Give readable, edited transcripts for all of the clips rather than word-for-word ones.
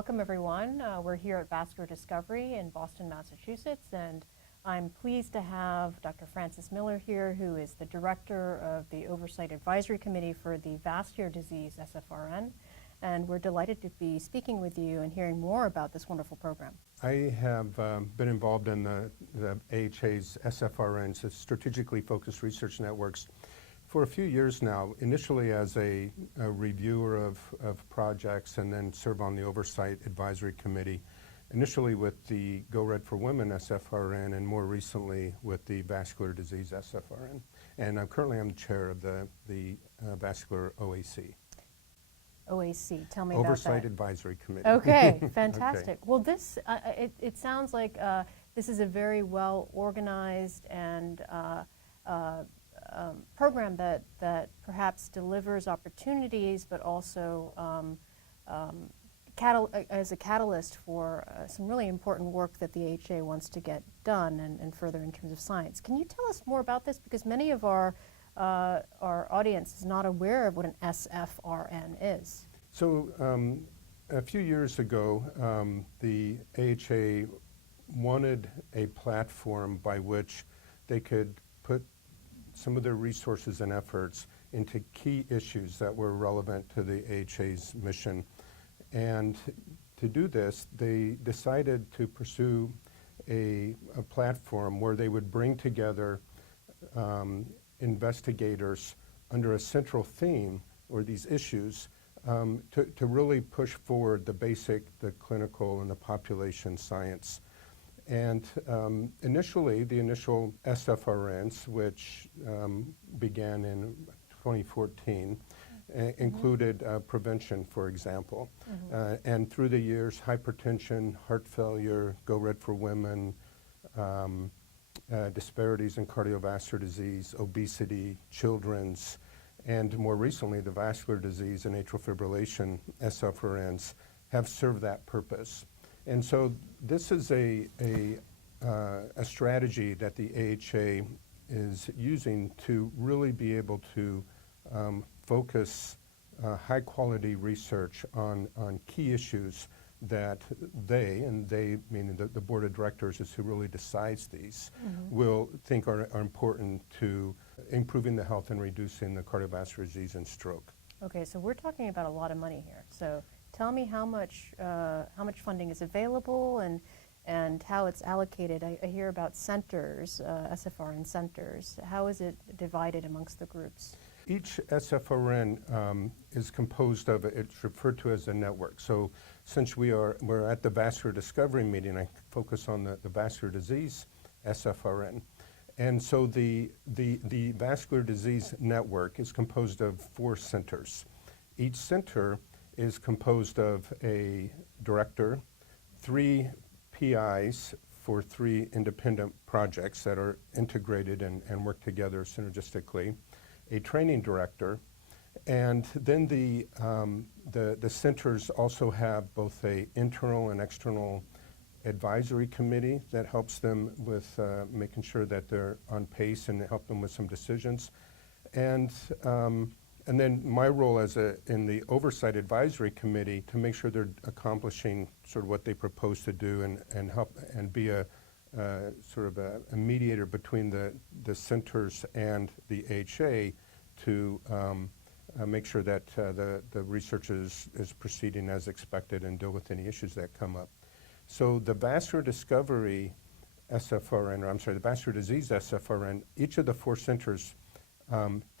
welcome everyone. We're here at Vascular Discovery in Boston, Massachusetts, and I'm pleased to have Dr. Frances Miller here, who is the director of the Oversight Advisory Committee for the Vascular Disease SFRN. And we're delighted to be speaking with you and hearing more about this wonderful program. I have been involved in the AHA's SFRN, so strategically focused research networks, for a few years now, initially as a reviewer of projects and then serve on the Oversight Advisory Committee, initially with the Go Red for Women SFRN and more recently with the Vascular Disease SFRN. And currently I'm the chair of the Vascular OAC. OAC, tell me about that. Oversight Advisory Committee. Okay, fantastic. Okay. Well, this, it sounds like this is a very well organized and program that perhaps delivers opportunities, but also as a catalyst for some really important work that the AHA wants to get done and further in terms of science. Can you tell us more about this? Because many of our audience is not aware of what an SFRN is. So a few years ago, the AHA wanted a platform by which they could put some of their resources and efforts into key issues that were relevant to the AHA's mission. And to do this, they decided to pursue a platform where they would bring together investigators under a central theme or these issues to really push forward the clinical and the population science. And initially, the initial SFRNs, which began in 2014, included prevention, for example. And through the years, hypertension, heart failure, Go Red for Women, disparities in cardiovascular disease, obesity, children's, and more recently, the vascular disease and atrial fibrillation SFRNs have served that purpose. And so this is a strategy that the AHA is using to really be able to focus high quality research on key issues that they meaning the board of directors is who really decides these, will think are important to improving the health and reducing the cardiovascular disease and stroke. Okay, so we're talking about a lot of money here. So tell me how much funding is available and how it's allocated. I hear about centers, SFRN centers. How is it divided amongst the groups? Each SFRN is composed of, it's referred to as a network. So since we're at the Vascular Discovery meeting, I focus on the Vascular Disease SFRN. And so the Vascular Disease Network is composed of 4 centers. Each center is composed of a director, 3 PIs for 3 independent projects that are integrated and work together synergistically, a training director, and then the centers also have both an internal and external advisory committee that helps them with making sure that they're on pace and help them with some decisions. And then my role in the Oversight Advisory Committee to make sure they're accomplishing sort of what they propose to do and help and be a sort of a mediator between the centers and the AHA to make sure that the research is proceeding as expected and deal with any issues that come up. So the Vascular Discovery SFRN, or I'm sorry, the Vascular Disease SFRN, each of the 4 centers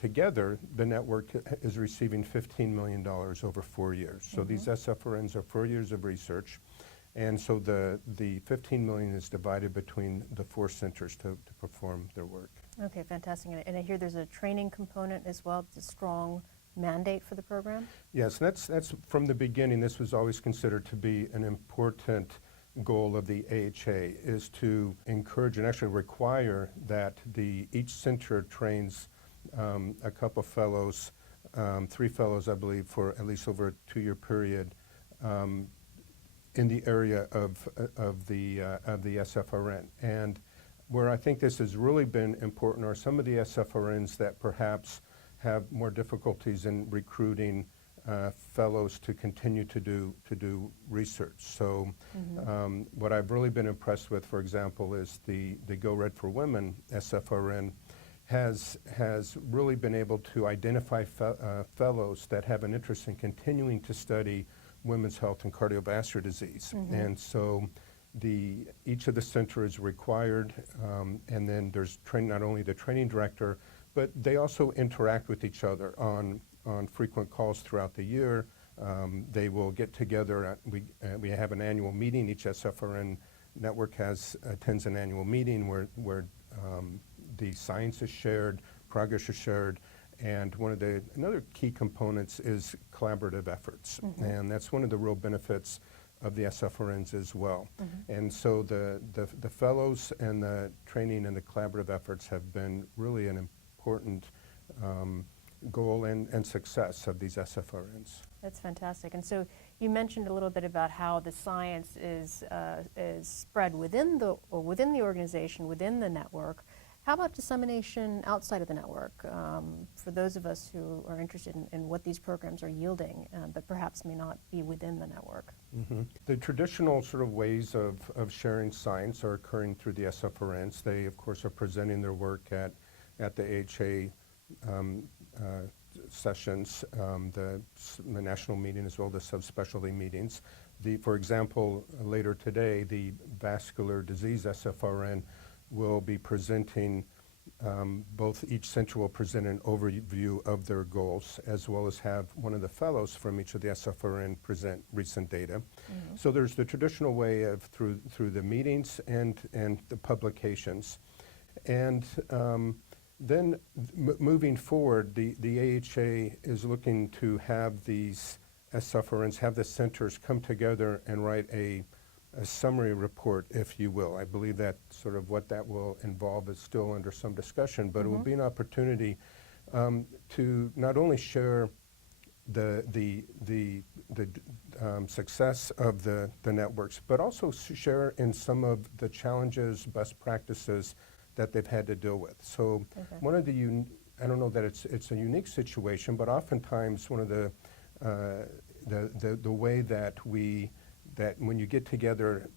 together, the network is receiving $15 million over 4 years. So these SFRNs are 4 years of research. And so the $15 million is divided between the 4 centers to perform their work. Okay, fantastic. And I hear there's a training component as well. It's a strong mandate for the program? Yes, that's from the beginning. This was always considered to be an important goal of the AHA, is to encourage and actually require that each center trains a couple fellows, 3 fellows, I believe, for at least over a 2-year period in the area of the SFRN. And where I think this has really been important are some of the SFRNs that perhaps have more difficulties in recruiting fellows to continue to do research. So what I've really been impressed with, for example, is the Go Red for Women SFRN has really been able to identify fellows that have an interest in continuing to study women's health and cardiovascular disease. And so each of the center is required, and then there's not only the training director, but they also interact with each other on frequent calls throughout the year. They will get together. We have an annual meeting. Each SFRN network attends an annual meeting where the science is shared, progress is shared, and another key components is collaborative efforts, and that's one of the real benefits of the SFRNs as well. And so the fellows and the training and the collaborative efforts have been really an important goal and success of these SFRNs. That's fantastic. And so you mentioned a little bit about how the science is spread within the organization, within the network. How about dissemination outside of the network for those of us who are interested in what these programs are yielding, but perhaps may not be within the network? The traditional sort of ways of sharing science are occurring through the SFRNs. They, of course, are presenting their work at the AHA sessions, the national meeting, as well as the subspecialty meetings. For example, later today, the Vascular Disease SFRN will be presenting, each center will present an overview of their goals, as well as have one of the fellows from each of the SFRN present recent data. So there's the traditional way of through the meetings and the publications. And then moving forward, the AHA is looking to have these SFRNs, have the centers come together and write a summary report, if you will. I believe that sort of what that will involve is still under some discussion, but it will be an opportunity to not only share the success of the networks, but also share in some of the challenges, best practices that they've had to deal with. So one of I don't know that it's a unique situation, but oftentimes one of the way that when you get together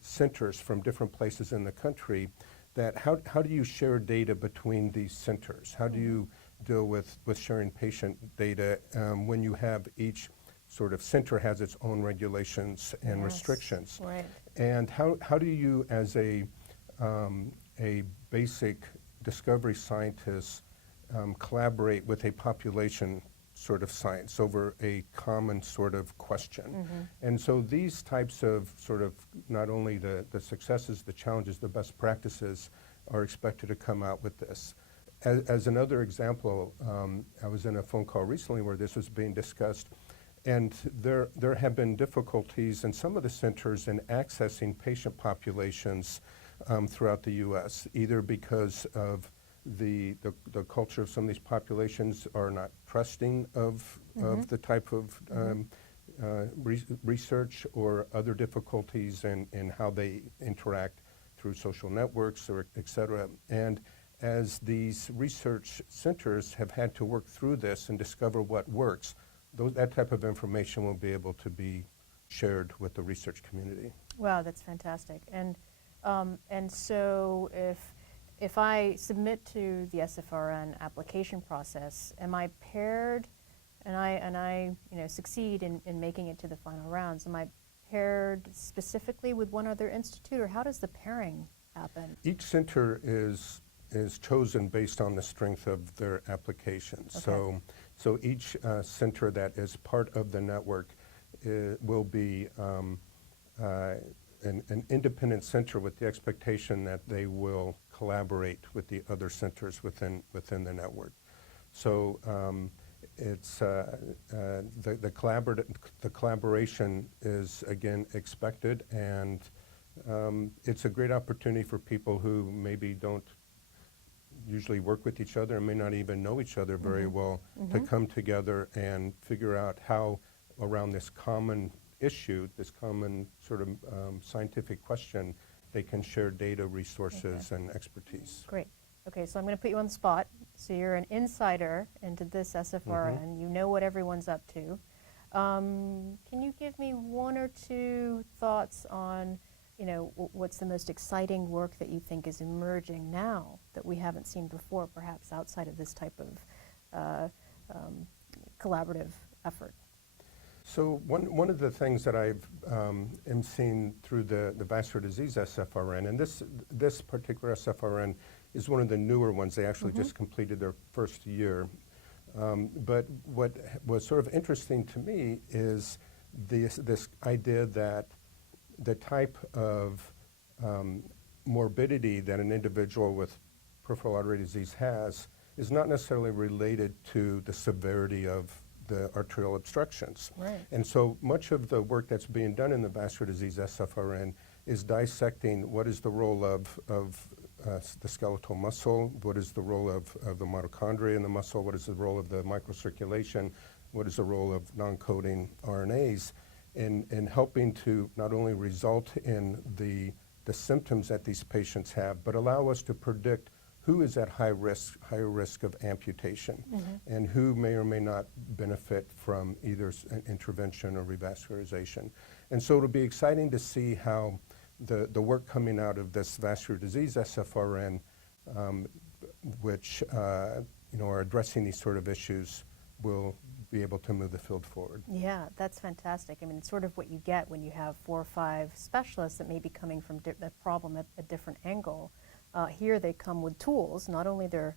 centers from different places in the country, that how do you share data between these centers? How do you deal with sharing patient data when you have each sort of center has its own regulations and restrictions? Right. And how do you, as a basic discovery scientist, collaborate with a population sort of science over a common sort of question? And so these types of sort of not only the successes, the challenges, the best practices are expected to come out with this. As another example, I was in a phone call recently where this was being discussed, and there have been difficulties in some of the centers in accessing patient populations throughout the U.S., either because of the culture of some of these populations are not trusting of the type of research, or other difficulties in how they interact through social networks, or et cetera. And as these research centers have had to work through this and discover what works, that type of information will be able to be shared with the research community. Wow, that's fantastic. And so if I submit to the SFRN application process, am I paired, and I succeed in making it to the final rounds, am I paired specifically with one other institute, or how does the pairing happen? Each center is chosen based on the strength of their applications. Okay. So each center that is part of the network will be an independent center with the expectation that they will collaborate with the other centers within the network. So it's the collaboration is again expected, and it's a great opportunity for people who maybe don't usually work with each other and may not even know each other very well to come together and figure out how, around this common issue, this common sort of scientific question, they can share data, resources, and expertise. Great. Okay, so I'm going to put you on the spot. So you're an insider into this SFRN. You know what everyone's up to. Can you give me one or two thoughts on, what's the most exciting work that you think is emerging now that we haven't seen before, perhaps outside of this type of collaborative effort? So one of the things that I've am seeing through the vascular disease SFRN, and this particular SFRN is one of the newer ones. They actually just completed their first year. But what was sort of interesting to me is this idea that the type of morbidity that an individual with peripheral artery disease has is not necessarily related to the severity of the arterial obstructions. Right. And so much of the work that's being done in the vascular disease SFRN is dissecting what is the role of the skeletal muscle, what is the role of the mitochondria in the muscle, what is the role of the microcirculation, what is the role of non-coding RNAs in helping to not only result in the symptoms that these patients have, but allow us to predict who is at higher risk of amputation and who may or may not benefit from either an intervention or revascularization. And so it'll be exciting to see how the work coming out of this vascular disease SFRN, which are addressing these sort of issues, will be able to move the field forward. Yeah, that's fantastic. I mean, it's sort of what you get when you have 4 or 5 specialists that may be coming from the problem at a different angle. Here they come with tools, not only their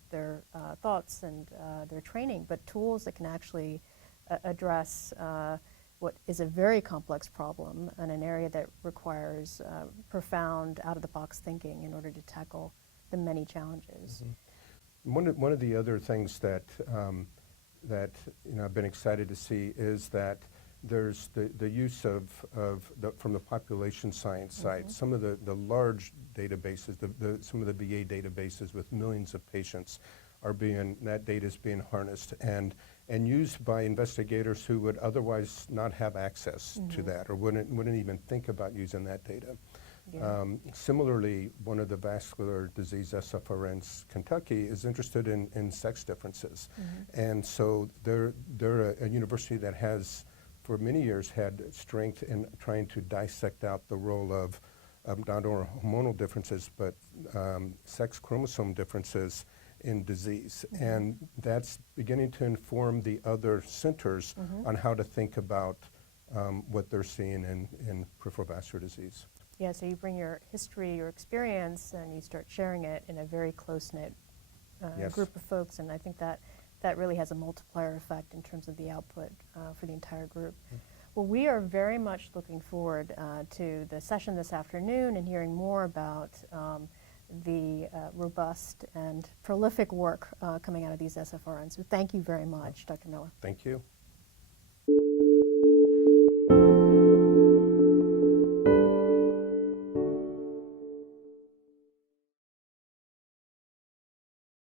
thoughts and their training, but tools that can actually address what is a very complex problem in an area that requires profound, out-of-the-box thinking in order to tackle the many challenges. One of the other things that I've been excited to see is that there's the use from the population science side, some of the large databases, some of the VA databases with millions of patients that data is being harnessed and used by investigators who would otherwise not have access to that or wouldn't even think about using that data. Yeah. Similarly, one of the vascular disease SFRNs, Kentucky, is interested in sex differences. And so they're a university that has, for many years, had strength in trying to dissect out the role of not only hormonal differences, but sex chromosome differences in disease. And that's beginning to inform the other centers on how to think about what they're seeing in peripheral vascular disease. Yeah, so you bring your history, your experience, and you start sharing it in a very close-knit Yes. group of folks, and I think that really has a multiplier effect in terms of the output for the entire group. Well, we are very much looking forward to the session this afternoon and hearing more about the robust and prolific work coming out of these SFRNs. So thank you very much, Dr. Miller. Thank you.